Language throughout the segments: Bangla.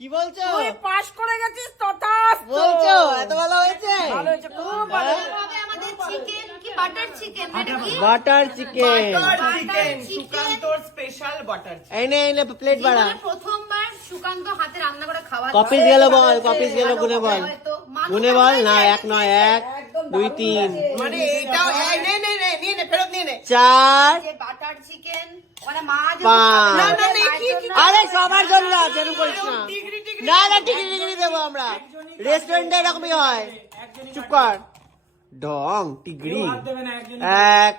কি বলছো? পাস করে গেছিস তথা বলছো এত ভালো হয়েছে? হবে আমাদের চিকেন কি বাটার চিকেন এটা কি? Butter chicken butter chicken special butter এই নে এই নে প্লেট বাড়া। প্রথমবার সুকান্ত হাতে রান্না করে খাওয়া কপিস গেল বল কপিস গেল গুনে বল। গুনে বল না এক নয় এক দুই তিন। মানে এই নে নে ফেরত নিয়ে নে। চার। বাটার চিকেন মানে। না না, না, কি- কি- আরে সবার জন্য আছে করিস না। টিকরি টিকরি না না টিকিট টিকিট দেবো আমরা। রেস্টুরেন্টে এরকমই হয়। চুপ কর। ঢং টিগড়ি। এক।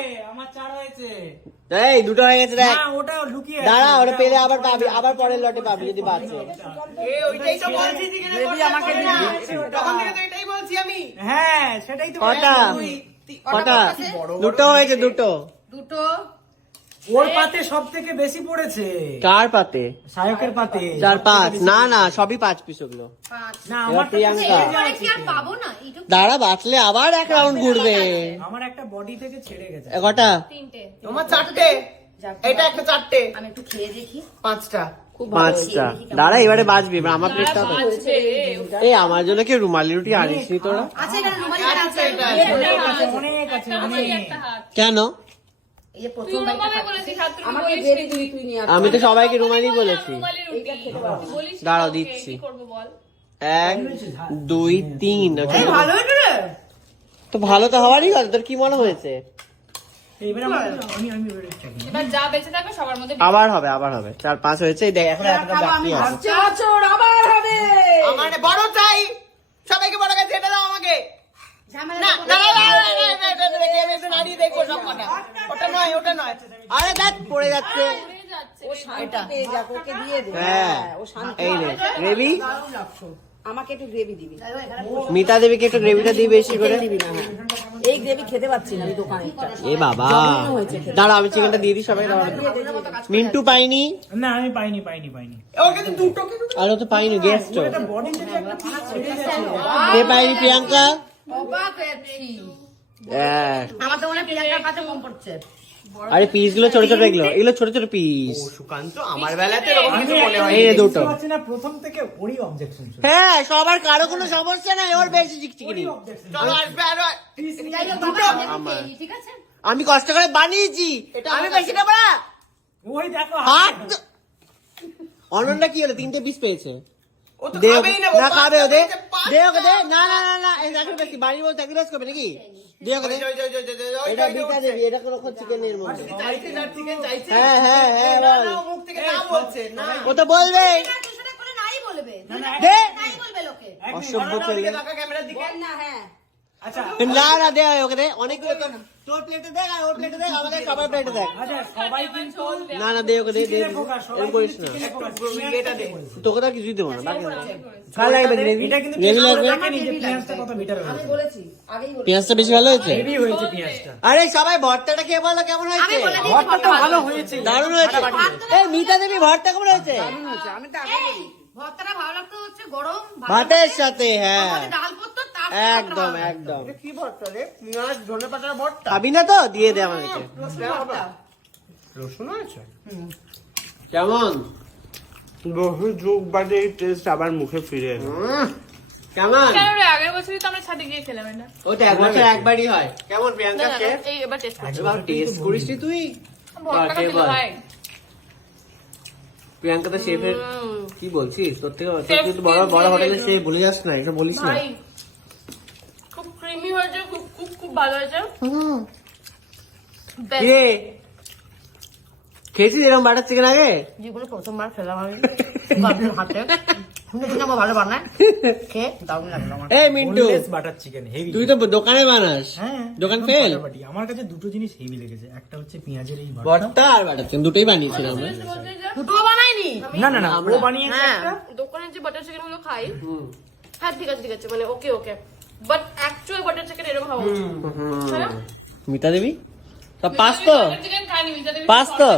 এই দুটো হয়ে গেছে দেখ। না ওটা লুকিয়ে আছে। দাঁড়া ওটা পেলে আবার পাবি আবার পরের লটে পাবি যদি বাঁচে এই ওইটাই তো বলছি চিকেনের কথা আমাকে তখন থেকে তো এটাই বলছি আমি। হ্যাঁ সেটাই তো কটা? কটা? দুটো হয়েছে দুটো। দুটো। ওর পাতে সব থেকে বেশি পড়েছে। কার পাতে? সায়কের পাতে। চার পাঁচ। না না সবই পাঁচ পিস ওগুলো। না আমার প্রিয়াঙ্কা। এরপরে কি আর পাবো না দাঁড়া বাঁচলে আবার এক রাউন্ড ঘুরবে। আমার একটা বডি থেকে ছেড়ে গেছে। কটা? তিনটে। তোমার চারটে? এটা একটা চারটে। আমি একটু খেয়ে দেখি। পাঁচটা। পাঁচটা। দাঁড়া এবারে বাঁচবি আমার প্লেটটা তো। এই আমার জন্য কি রুমালি রুটি আনিস নি তোরা? একটা হাত। কেন? আমি তো সবাইকে রুমালি বলেছি। দাঁড়াও দিচ্ছি। এক দুই তিন তো ভালো তো হওয়ারই কথা তোর কি মনে হয়েছে? আবার হবে আবার হবে। চার পাঁচ হয়েছে এখন আবার না না না আরে দেখ পড়ে যাচ্ছে। হয়ে হ্যাঁ আমাকে একটু গ্রেভি দিবি। মিতা দেবীকে একটু গ্রেভিটা দিই বেশি করে। এই গ্রেভি খেতে পাচ্ছি না আমি দোকানে। এ বাবা। দাঁড়া আমি চিকেনটা দিয়ে দিই সবাই দাঁড়া মিন্টু পাইনি? না আমি পাইনি পাইনি পাইনি। ওর কাছে দুটো কেন। আর ও তো পাইনি গেস্ট কে পাইনি প্রিয়াঙ্কা? অবাক হয়েছি। এক। আমার তো মনে প্রিয়াঙ্কার কাছে কম পড়ছে। আরে পিসগুলো ছোট ছোট এগুলো এগুলো ছোট ছোট পিস সুকান্ত আমার বেলাতে এরকম কিছু মনে হয় এই দুটো। না প্রথম থেকে ওরই অবজেকশন হ্যাঁ সবার কারও কোনো সমস্যা নাই ওর বেশি চিকচিকি চলো আসবে আরও। ঠিক আছে? আমি কষ্ট করে বানিয়েছি আমি বেশি না। ওই দেখো হাত অনন্যা কি হলো? তিনটে পিস পেয়েছে। দেখ না খাবে ও দে দে। না না না না এই চাকরি পাচ্ছি বাড়ির মধ্যে চাকরি করবে নাকি? দে। দে। এটা বিটা দেবি এটা কোনো চিকেনের মধ্যে। হ্যাঁ হ্যাঁ হ্যাঁ বল। ও তো বলবে। দে। অসভ্য ছেলে। ক্যামেরার দিকে। না হ্যাঁ। আচ্ছা। না না দে ওকে দে অনেকগুলো তো তোর প্লেটে দেখ আর ওর প্লেটে দেখ আমাদের সবার প্লেটে দেখ। আচ্ছা সবাই কিন্তু না না দে ওকে দে দে চিকেনে ফোকাস সবাই এরকম করিস না। এটা দে। তোকে তো কিছুই দেবো না বাকি কার লাগবে গ্রেভি এটা কিন্তু গ্রেভি লাগবে পেঁয়াজটা কত বিটার আমি বলেছি আগেই বলেছি। পেঁয়াজটা বেশি ভালো হয়েছে? হেভি হয়েছে পেঁয়াজটা। আরে সবাই ভর্তাটা খেয়ে বলো কেমন আমি হয়েছে? বলে ভর্তা ভালো হয়েছে। দারুণ হয়েছে। এই মিতা দেবী ভর্তা কেমন হয়েছে? আমি তো ভর্তাটা ভালো লাগতো হচ্ছে গরম ভাতের সাথে হ্যাঁ। ডাল একদম একদম কি ভর্তা রে? পেঁয়াজ, ধনেপাতার ভর্তা। খাবি না তো? দিয়ে দে আমাদেরকে রসুন আছে? কেমন? বহু যুগ বাদে এই টেস্ট আবার মুখে ফিরে এলো। কেমন? কেন রে আগের বছরই তো আমরা ছাদে গিয়ে খেলাম এটা ওটা এক বছর একবারই হয়। কেমন প্রিয়াঙ্কা না, না, এই এবার টেস্ট করছি এবার টেস্ট করিস তুই? ভর্তা খেতে হয় প্রিয়াঙ্কা তো শেফের কি বলছিস? তোর থেকে বড় বড় কে হোটেলে সে ভুলে যাস না এটা বলিস না। ভাই ভালো হয়েছে। Best. রে খেয়েছিস এরকম বাটার চিকেন আগে? জীবনে প্রথমবার খেলাম আমি। হাতে। ভালো বানায়। খেয়ে দারুণ লাগল আমার। এই মিন্টু। বাটার চিকেন হেভি তুই তো দোকানে বানাস। হ্যাঁ। দোকান ফেল আমার কাছে দুটো জিনিস হেভি লেগেছে। একটা হচ্ছে পেঁয়াজের এই ভর্তা ভর্তা আর বাটার চিকেন। দুটোই বানিয়েছিলাম দুটো বানাইনি না না না আমরা- বানিয়েছে হ্যাঁ একটা। দোকানে যে বাটার চিকেনগুলো খাই। হ্যাঁ ঠিক আছে ঠিক আছে। মানে okay okay but actual butter chicken এরকম হওয়া উচিত হ্যাঁ? মিতা দেবী? তা পাস তো